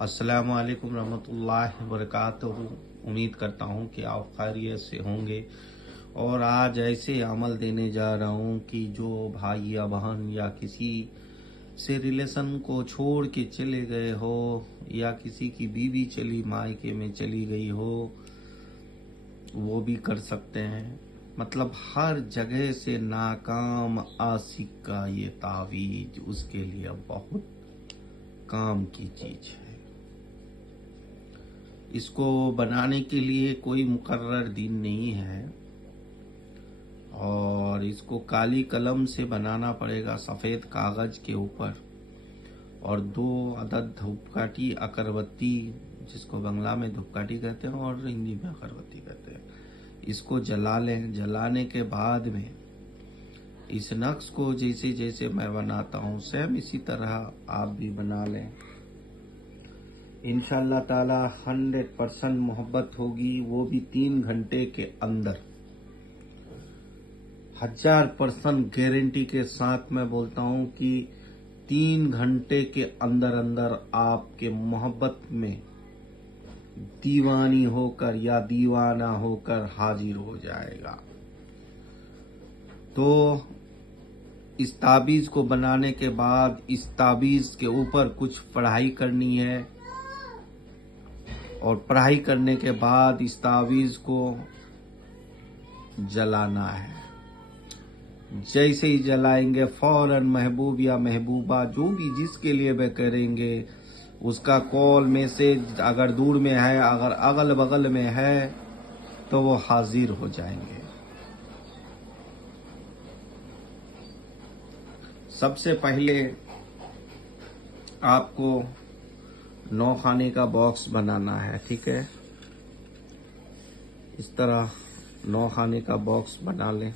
अस्सलामु अलैकुम रहमतुल्लाहि व बरकातहू। उम्मीद करता हूँ कि आप खैरियत से होंगे। और आज ऐसे अमल देने जा रहा हूँ कि जो भाई या बहन या किसी से रिलेशन को छोड़ के चले गए हो या किसी की बीवी चली मायके में चली गई हो, वो भी कर सकते हैं। मतलब हर जगह से नाकाम आशिक का ये तावीज उसके लिए बहुत काम की चीज है। इसको बनाने के लिए कोई मुकर्रर दिन नहीं है और इसको काली कलम से बनाना पड़ेगा सफ़ेद कागज के ऊपर। और 2 अदद धूपकाठी अगरबत्ती, जिसको बंगला में धूपकाठी कहते हैं और हिंदी में अगरबत्ती कहते हैं, इसको जला लें। जलाने के बाद में इस नक्श को जैसे जैसे मैं बनाता हूँ सेम इसी तरह आप भी बना लें। इंशाअल्लाह ताला 100% मोहब्बत होगी, वो भी 3 घंटे के अंदर। 1000% गारंटी के साथ मैं बोलता हूँ कि 3 घंटे के अंदर अंदर आपके मोहब्बत में दीवानी होकर या दीवाना होकर हाजिर हो जाएगा। तो इस ताबीज को बनाने के बाद इस ताबीज के ऊपर कुछ पढ़ाई करनी है और पढ़ाई करने के बाद इस तावीज़ को जलाना है। जैसे ही जलाएंगे फौरन महबूब या महबूबा जो भी जिसके लिए वे करेंगे, उसका कॉल मैसेज अगर दूर में है, अगर अगल बगल में है, तो वो हाजिर हो जाएंगे। सबसे पहले आपको 9 खाने का बॉक्स बनाना है, ठीक है। इस तरह 9 खाने का बॉक्स बना लें।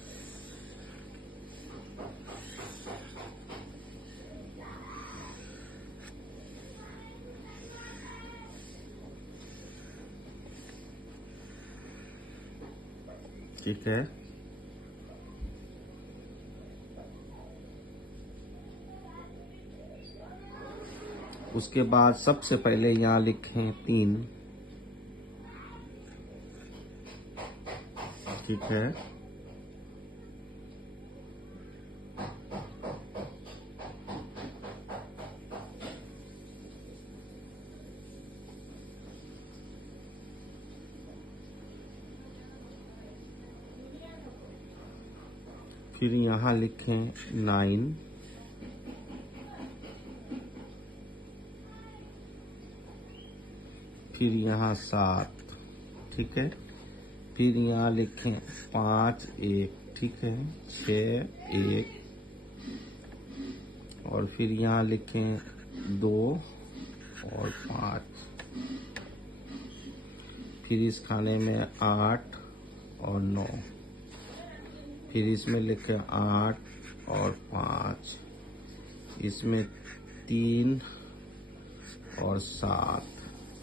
ठीक है। उसके बाद सबसे पहले यहाँ लिखें 3, ठीक है। फिर यहाँ लिखें 9, फिर यहाँ 7, ठीक है। फिर यहाँ लिखें 5 1, ठीक है, 6 1, और फिर यहाँ लिखें 2 और 5। फिर इस खाने में 8 और 9, फिर इसमें लिखें 8 और 5, इसमें 3 और 7,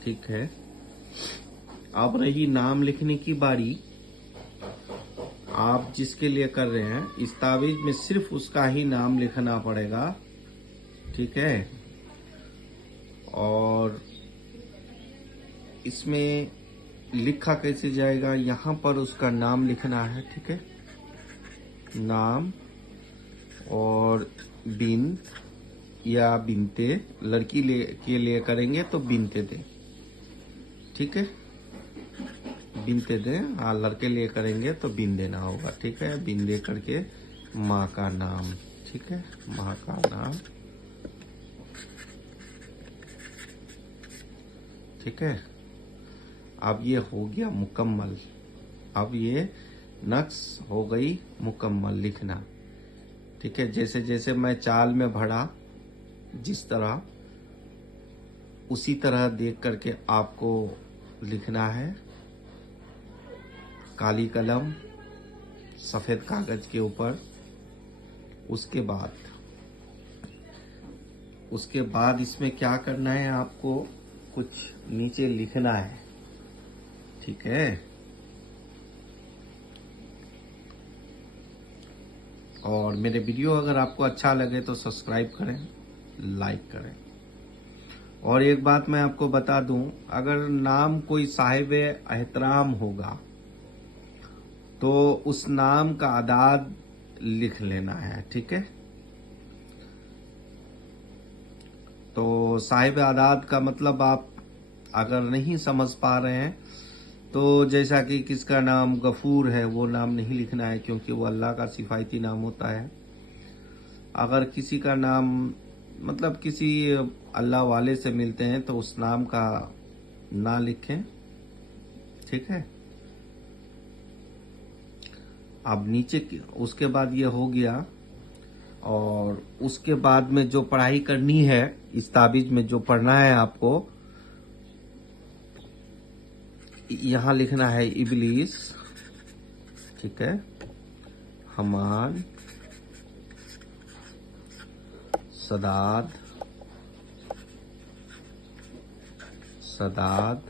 ठीक है। अब रही नाम लिखने की बारी। आप जिसके लिए कर रहे हैं इस तावीज में सिर्फ उसका ही नाम लिखना पड़ेगा, ठीक है। और इसमें लिखा कैसे जाएगा, यहाँ पर उसका नाम लिखना है, ठीक है। नाम और बिन्त या बिनते, लड़की के लिए करेंगे तो बिनते दें, ठीक है। बिनते दें, हाँ लड़के लिए करेंगे तो बिन देना होगा, ठीक है। बिन दे करके माँ का नाम, ठीक है, माँ का नाम, ठीक है। अब ये हो गया मुकम्मल। अब ये नक्श हो गई मुकम्मल लिखना, ठीक है। जैसे जैसे मैं चाल में बढ़ा, जिस तरह उसी तरह देख करके आपको लिखना है। काली कलम सफ़ेद कागज के ऊपर। उसके बाद इसमें क्या करना है, आपको कुछ नीचे लिखना है, ठीक है। और मेरे वीडियो अगर आपको अच्छा लगे तो सब्सक्राइब करें, लाइक करें। और एक बात मैं आपको बता दूं, अगर नाम कोई साहिब एहतराम होगा तो उस नाम का आदाद लिख लेना है, ठीक है। तो साहिब आदाद का मतलब आप अगर नहीं समझ पा रहे हैं तो जैसा कि किसका नाम गफूर है वो नाम नहीं लिखना है, क्योंकि वो अल्लाह का सिफायती नाम होता है। अगर किसी का नाम मतलब किसी अल्लाह वाले से मिलते हैं तो उस नाम का ना लिखें, ठीक है। अब नीचे उसके बाद ये हो गया, और उसके बाद में जो पढ़ाई करनी है, इस ताबीज में जो पढ़ना है आपको, यहां लिखना है इबलीस, ठीक है, हमान, सदाद, सदाद,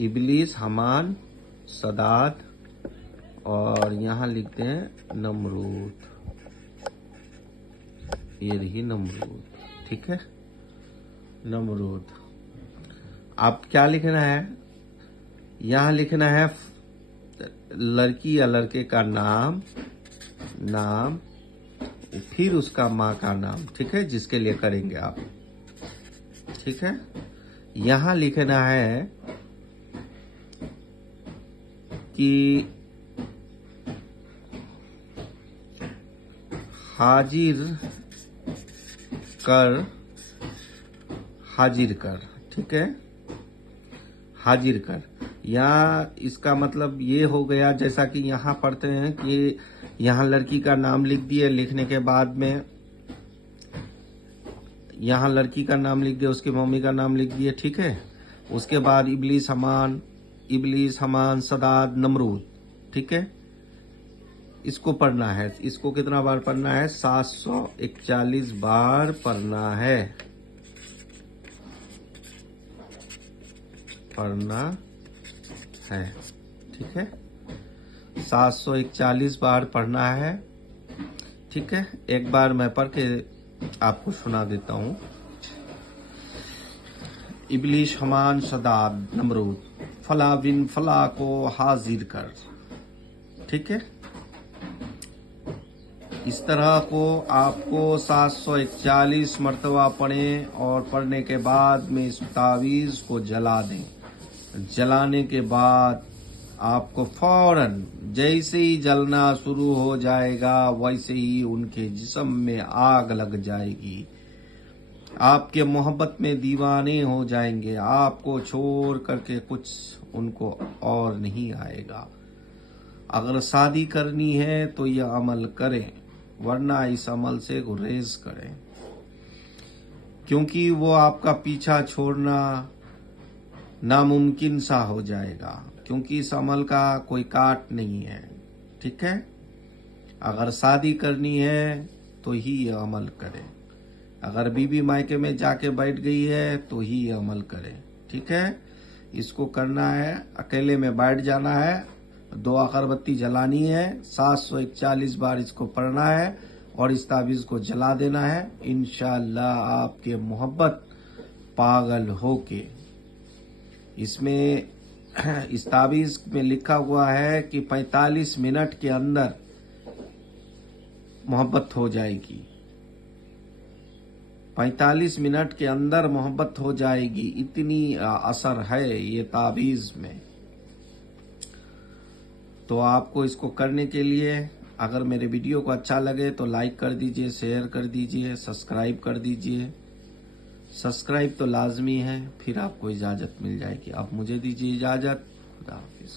इबलीस, हमान, सदाद, और यहां लिखते हैं नमरूद। ये रही नमरूद, ठीक है, नमरूद। अब क्या लिखना है, यहां लिखना है लड़की या लड़के का नाम, नाम, फिर उसका माँ का नाम, ठीक है, जिसके लिए करेंगे आप, ठीक है। यहां लिखना है कि हाजिर कर, हाजिर कर, ठीक है, हाजिर कर। यहाँ इसका मतलब ये हो गया, जैसा कि यहाँ पढ़ते हैं कि यहाँ लड़की का नाम लिख दिए, लिखने के बाद में यहाँ लड़की का नाम लिख दिया, उसकी मम्मी का नाम लिख दिए, ठीक है। उसके बाद इबलीस हमान, इबलीस हमान, सदाद, नमरूद, ठीक है। इसको पढ़ना है। इसको कितना बार पढ़ना है? 741 बार पढ़ना है, पढ़ना है, ठीक है। 741 बार पढ़ना है, ठीक है। एक बार मैं पढ़ के आपको सुना देता हूं। इबलीस हमान सदाद नमरूद, फला बिन फला को हाजिर कर, ठीक है। इस तरह को आपको 741 मरतबा पढ़ें और पढ़ने के बाद में इस तावीज़ को जला दें। जलाने के बाद आपको फौरन जैसे ही जलना शुरू हो जाएगा वैसे ही उनके जिस्म में आग लग जाएगी। आपके मोहब्बत में दीवाने हो जाएंगे, आपको छोड़ करके कुछ उनको और नहीं आएगा। अगर शादी करनी है तो यह अमल करें, वरना इस अमल से गुरेज करें, क्योंकि वो आपका पीछा छोड़ना नामुमकिन सा हो जाएगा, क्योंकि इस अमल का कोई काट नहीं है, ठीक है। अगर शादी करनी है तो ही ये अमल करें, अगर बीबी मायके में जाके बैठ गई है तो ही ये अमल करें, ठीक है। इसको करना है, अकेले में बैठ जाना है, 2 अगरबत्ती जलानी है, 741 बार इसको पढ़ना है और इस ताबीज को जला देना है। इंशाअल्लाह आपके मोहब्बत पागल होके, इसमें इस ताबीज में लिखा हुआ है कि 45 मिनट के अंदर मोहब्बत हो जाएगी, 45 मिनट के अंदर मोहब्बत हो जाएगी, इतनी असर है ये ताबीज में। तो आपको इसको करने के लिए अगर मेरे वीडियो को अच्छा लगे तो लाइक कर दीजिए, शेयर कर दीजिए, सब्सक्राइब कर दीजिए। सब्सक्राइब तो लाजमी है, फिर आपको इजाज़त मिल जाएगी। आप मुझे दीजिए इजाज़त। खुदा हाफिज।